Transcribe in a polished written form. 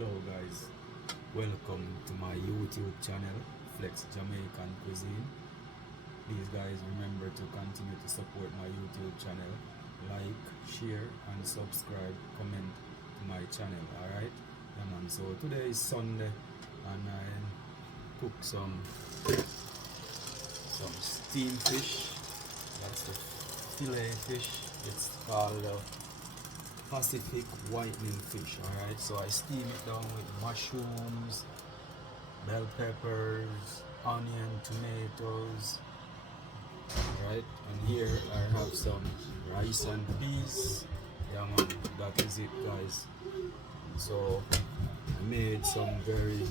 Hello guys, welcome to my YouTube channel, Flex Jamaican Cuisine. Please guys, remember to continue to support my YouTube channel. Like, share and subscribe, comment to my channel, alright? Yeah, man. So today is Sunday and I cook some steamed fish. That's the fillet fish. It's called Pacific whitening fish. Alright, so I steam it down with mushrooms, bell peppers, onion, tomatoes. Right, and here I have some rice and peas. Yeah man, that is it guys. So I made some very